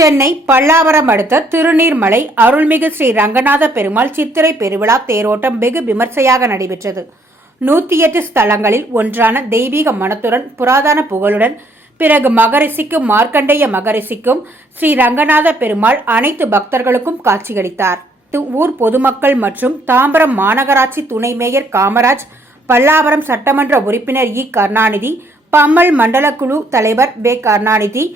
சென்னை பல்லாவரம் அடுத்த திருநீர்மலை அருள்மிகு ஸ்ரீ ரங்கநாத பெருமாள் சித்திரை பெருவிழா தேரோட்டம் வெகு விமர்சையாக நடைபெற்றது. 108 ஸ்தலங்களில் ஒன்றான தெய்வீக மனத்துடன் புராதன புகழுடன் பிறகு மகரிஷிக்கும் மார்க்கண்டேய மகரிஷிக்கும் ஸ்ரீ ரங்கநாத பெருமாள் அனைத்து பக்தர்களுக்கும் காட்சியளித்தார். ஊர் பொதுமக்கள் மற்றும் தாம்பரம் மாநகராட்சி துணை மேயர் காமராஜ், பல்லாவரம் சட்டமன்ற உறுப்பினர் இ. கருணாநிதி, பம்மல் மண்டல குழு தலைவர் வே. கருணாநிதி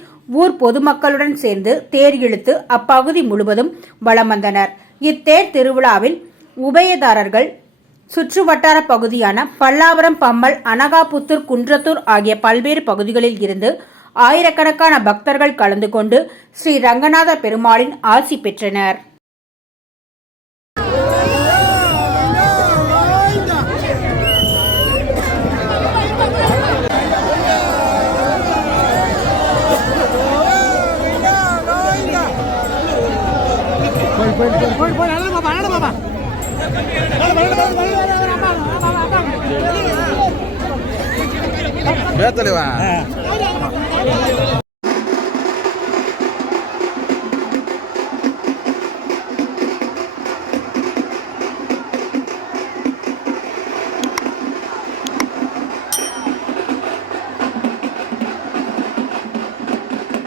ஊர் பொதுமக்களுடன் சேர்ந்து தேர் இழுத்து அப்பகுதி முழுவதும் வலம் வந்தனர். இத்தேர் திருவிழாவில் உபயதாரர்கள் சுற்றுவட்டார பகுதியான பல்லாவரம், பம்மல், அனகாபுத்தூர், குன்றத்தூர் ஆகிய பல்வேறு பகுதிகளில் இருந்து ஆயிரக்கணக்கான பக்தர்கள் கலந்து கொண்டு ஸ்ரீ ரங்கநாத பெருமாளின் ஆசி பெற்றனர். பேத்தலைவா